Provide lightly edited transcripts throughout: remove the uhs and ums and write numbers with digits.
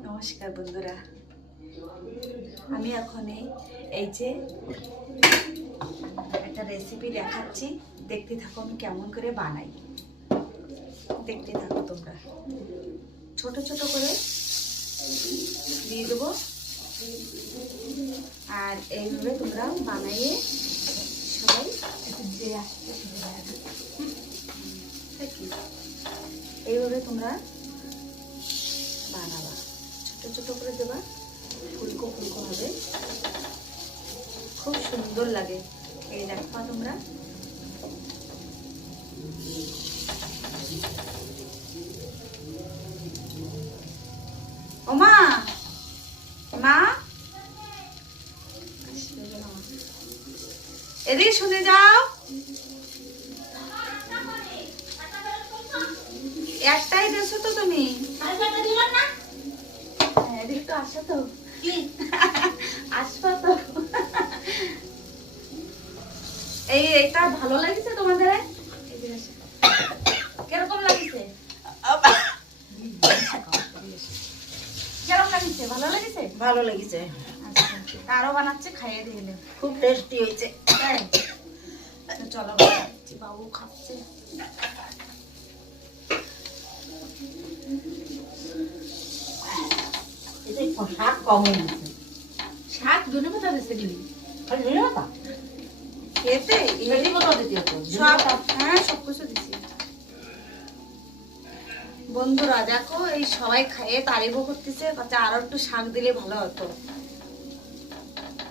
नमस्कार बंधुरा এই যে একটা রেসিপি দেখাচ্ছি দেখতে থাকো আমি কেমন করে বানাই দেখতে থাকো তোমরা ছোট ছোট করে দিয়ে দেবো আর এইভাবে তোমরা বানাইয়ে সবাই এইভাবে তোমরা বানাবা ছোট ছোট করে দেবা ফুলকো ফুলকো হবে খুব সুন্দর লাগে এই দেখো তোমরা ও মা মা এদিকে শুনে যাও একটাই দেছো তো তুমি এদিকে তো আসো তো আসবা তো এইটা ভালো লাগিছে তোমাদের কিরকম লাগিছে কিরকম লাগিছে ভালো লাগিছে ভালো লাগিছে কারো বানাচ্ছে খাইয়ে দিলে খুব টেস্টি হয়েছে চলো বাবু খাচ্ছে শাক কম হয়ে গেছে শাক ধনে পাতা দিতে দিবি ধনে পাতা খেতে ধনে পাতা দিতে হতো হ্যাঁ সব কিছু দিছি বন্ধুরা দেখো এই সবাই খাইয়ে তারিফ করতেছে কাছে আরো একটু শাক দিলে ভালো হতো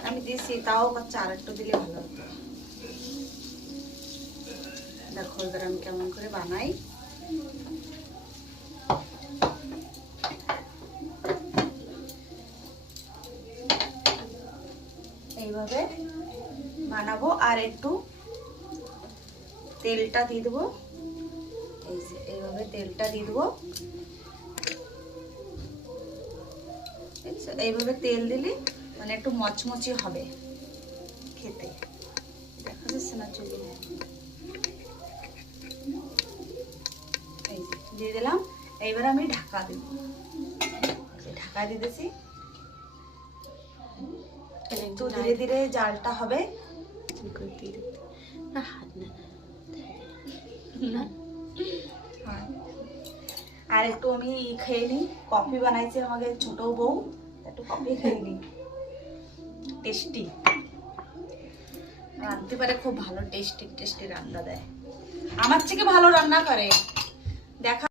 আমি দিছি তাও কাছে আর একটু দিলে ভালো হতো দেখো এবার আমি কেমন করে বানাই এইভাবে বানাবো আর একটু তেলটা দিয়ে দেবো এই যে এইভাবে তেলটা দিয়ে দেবো এইভাবে তেল দিলে মানে একটু মচমচি হবে খেতে দেখা যাচ্ছে না চুলি এই যে দিয়ে দিলাম এইবার আমি ঢাকা দেব ঢাকা দিয়ে দিয়েছি একটু ধীরে ধীরে জালটা হবে আর একটু আমি খেয়ে নিই কফি বানাইছে আমাকে ছোট বউ একটু কফি খেয়ে নিই টেস্টি রাঁধতে পারে খুব ভালো টেস্টি টেস্টি রান্না দেয় আমার থেকে ভালো রান্না করে দেখা